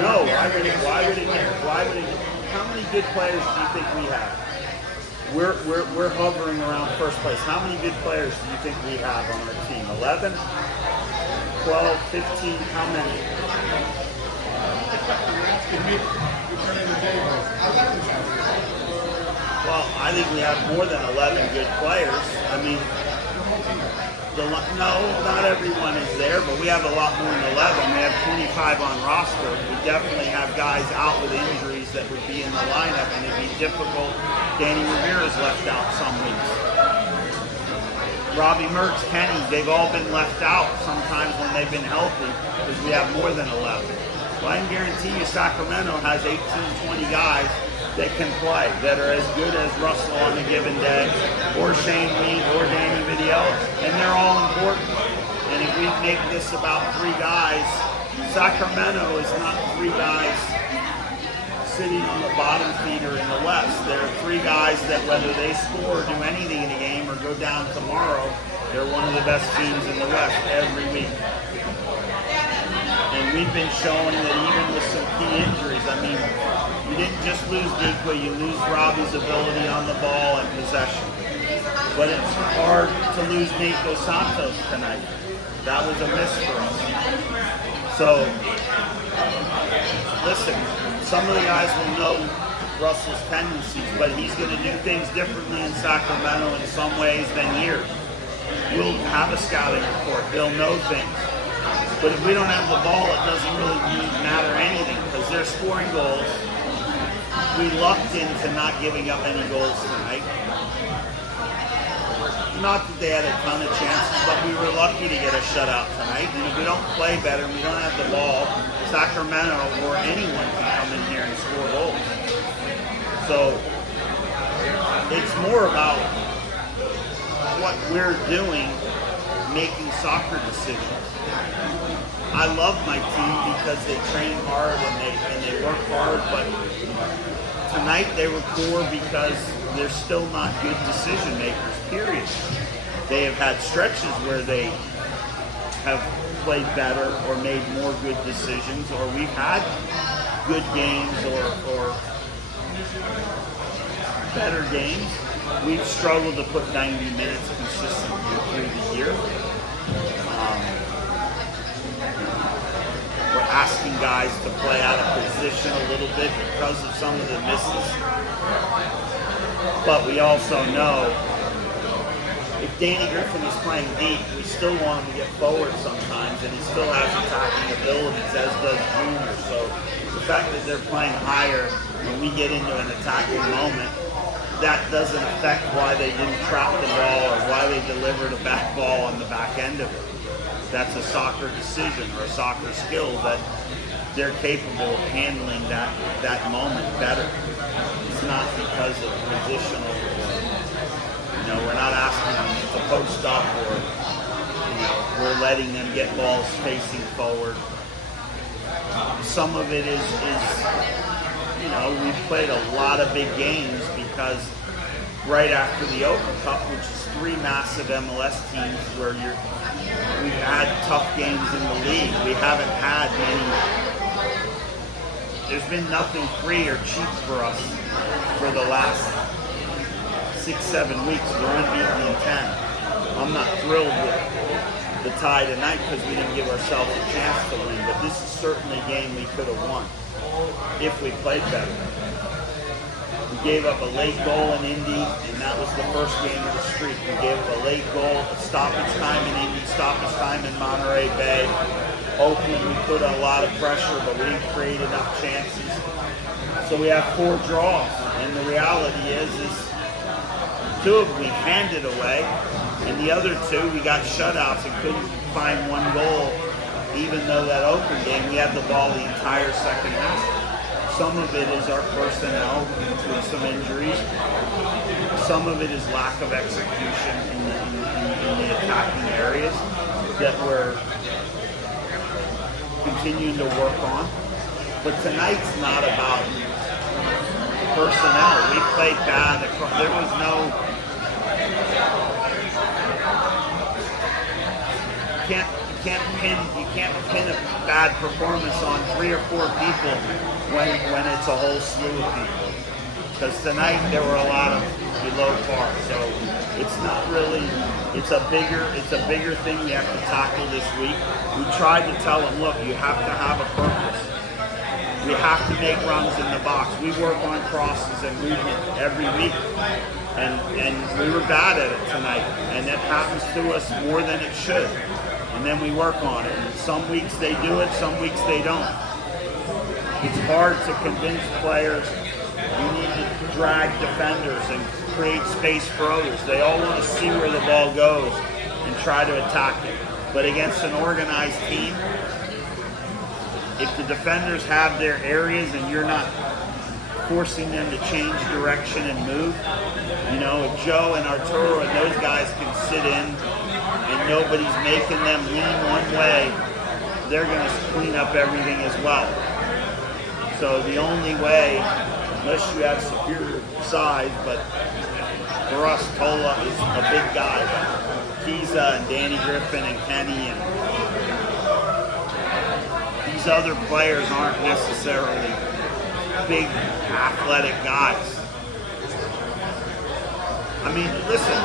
No, why would it, how many good players do you think we have? We're hovering around first place. How many good players do you think we have on our team? 11? 12, 15, how many? Well, I think we have more than 11 good players. I mean, no, not everyone is there, but we have a lot more than 11. We have 25 on roster. We definitely have guys out with injuries that would be in the lineup, and it'd be difficult. Danny Rivera's left out some weeks. Robbie Mertz, Kenny, they've all been left out sometimes when they've been healthy because we have more than 11. Well, I can guarantee you Sacramento has 18, 20 guys that can play, that are as good as Russell on a given day, or Shane Lee, or Danny Vitiello, and they're all important. And if we make this about 3 guys, Sacramento is not 3 guys sitting on the bottom feeder in the West. There are 3 guys that whether they score or do anything in a game or go down tomorrow, they're one of the best teams in the West every week. And we've been showing that even with some key injuries, I mean, you didn't just lose Dequa, you lose Robbie's ability on the ball and possession. But it's hard to lose Nate Dos Santos tonight. That was a miss for us. So, listen, some of the guys will know Russell's tendencies, but he's going to do things differently in Sacramento in some ways than here. We'll have a scouting report. They'll know things. But if we don't have the ball, it doesn't really matter anything because they're scoring goals. We lucked into not giving up any goals tonight. Not that they had a ton of chances, but we were lucky to get a shutout tonight. And if we don't play better, we don't have the ball, Sacramento or anyone can come in here and score goals. So it's more about what we're doing, making soccer decisions. I love my team because they train hard and they work hard, but tonight they were poor because they're still not good decision makers, period. They have had stretches where they have played better or made more good decisions, or we've had good games or better games. We've struggled to put 90 minutes consistently through the year. We're asking guys to play out of position a little bit because of some of the misses. But we also know if Danny Griffin is playing deep, we still want him to get forward sometimes, and he still has attacking abilities, as does Junior. So the fact that they're playing higher when we get into an attacking moment, that doesn't affect why they didn't trap the ball or why they delivered a back ball on the back end of it. That's a soccer decision or a soccer skill that they're capable of handling that moment better. It's not because of positional. We're not asking them to post up or we're letting them get balls facing forward. Some of it is we've played a lot of big games because right after the Open Cup, which is 3 massive MLS teams where we've had tough games in the league. We haven't had many. There's been nothing free or cheap for us for the last 6-7 weeks. We're unbeaten in 10. I'm not thrilled with the tie tonight because we didn't give ourselves a chance to win, but this is certainly a game we could have won if we played better. We gave up a late goal in Indy, and that was the first game of the streak. We gave up a late goal, a stoppage time in Indy, stoppage time in Monterey Bay. Oakland, we put a lot of pressure, but we didn't create enough chances. So we have 4 draws, and the reality is 2 of them we handed away, and the other 2 we got shutouts and couldn't find 1 goal, even though that Oakland game we had the ball the entire second half. Some of it is our personnel with some injuries. Some of it is lack of execution in the attacking areas that we're continuing to work on. But tonight's not about personnel. We played bad. There was no... You can't pin a bad performance on 3 or 4 people when it's a whole slew of people. Because tonight there were a lot of below par, so it's not really. It's a bigger thing we have to tackle this week. We tried to tell them, look, you have to have a purpose. We have to make runs in the box. We work on crosses and movement every week, and we were bad at it tonight, and that happens to us more than it should. And then we work on it. And some weeks they do it, some weeks they don't. It's hard to convince players. You need to drag defenders and create space for others. They all want to see where the ball goes and try to attack it. But against an organized team, if the defenders have their areas and you're not forcing them to change direction and move, you know, if Joe and Arturo and those guys can sit in and nobody's making them lean one way, they're going to clean up everything as well. So the only way, unless you have superior size, but for us, Tola is a big guy. But Kiza and Danny Griffin and Kenny and these other players aren't necessarily big athletic guys. I mean, listen,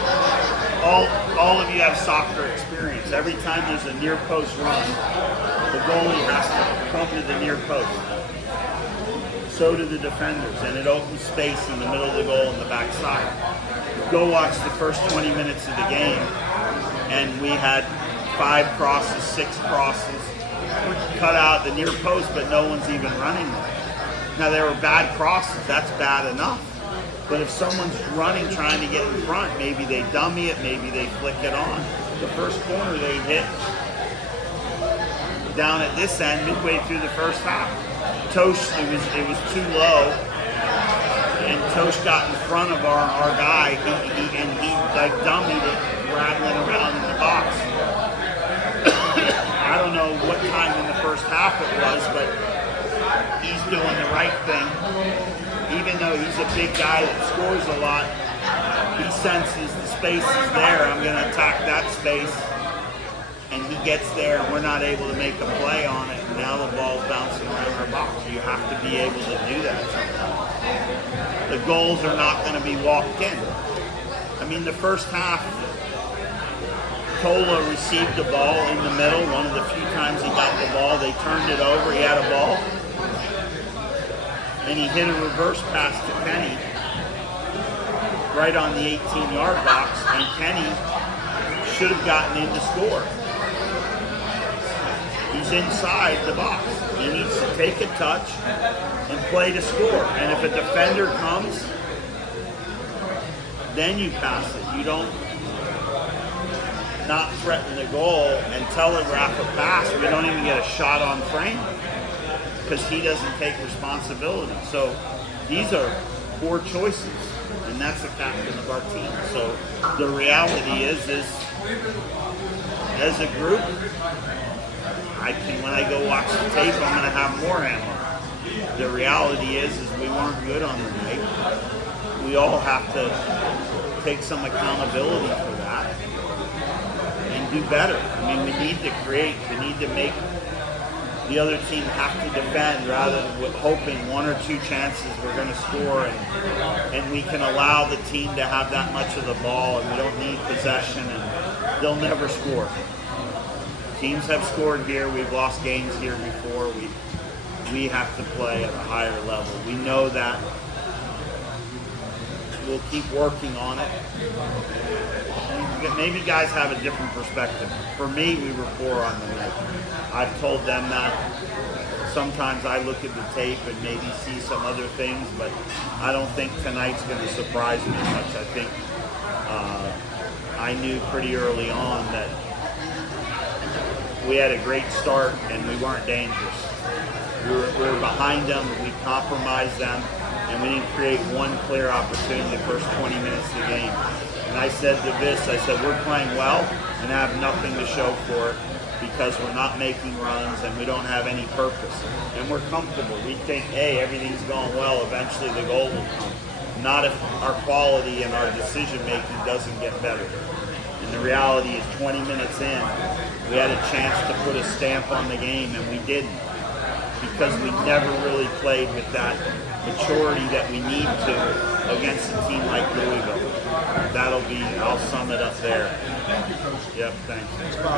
all of you have soccer experience. Every time there's a near post run, the goalie has to come to the near post. So do the defenders, and it opens space in the middle of the goal and the backside. Go watch the first 20 minutes of the game, and we had 5 crosses, 6 crosses, cut out the near post, but no one's even running there. Now, there were bad crosses, that's bad enough. But if someone's running, trying to get in front, maybe they dummy it, maybe they flick it on. The first corner they hit down at this end, midway through the first half. Tosh, it was too low, and Tosh got in front of our guy, he like dummied it, rattling around in the box. I don't know what time in the first half it was, but he's doing the right thing. Even though he's a big guy that scores a lot, he senses the space is there, I'm going to attack that space. And he gets there, and we're not able to make a play on it, and now the ball's bouncing around our box. You have to be able to do that sometimes. The goals are not going to be walked in. I mean, the first half, Tola received the ball in the middle. One of the few times he got the ball, they turned it over. He had a ball, and he hit a reverse pass to Kenny right on the 18-yard box, and Kenny should have gotten in to score. He's inside the box. He needs to take a touch and play to score. And if a defender comes, then you pass it. You don't not threaten the goal and telegraph a pass. We don't even get a shot on frame because he doesn't take responsibility. So these are poor choices, and that's the captain of our team. So the reality is as a group, when I go watch the tape, I'm going to have more ammo. The reality is we weren't good on the night. We all have to take some accountability for that and do better. I mean, we need to create, we need to make the other team have to defend rather than with hoping 1 or 2 chances we're going to score, and we can allow the team to have that much of the ball, and we don't need possession, and they'll never score. Teams have scored here. We've lost games here before. We have to play at a higher level. We know that. We'll keep working on it. Maybe guys have a different perspective. For me, we were poor on the night. I've told them that. Sometimes I look at the tape and maybe see some other things, but I don't think tonight's going to surprise me much. I think I knew pretty early on that we had a great start and we weren't dangerous. We were behind them, we compromised them, and we didn't create one clear opportunity the first 20 minutes of the game. And I said to Vis, I said, we're playing well and have nothing to show for it because we're not making runs and we don't have any purpose. And we're comfortable. We think, hey, everything's going well, eventually the goal will come. Not if our quality and our decision making doesn't get better. And the reality is 20 minutes in, We had a chance to put a stamp on the game, and we didn't, because we never really played with that maturity that we need to against a team like Louisville. I'll sum it up there. Thank you, Coach. Yep, thanks. Thanks, Bob.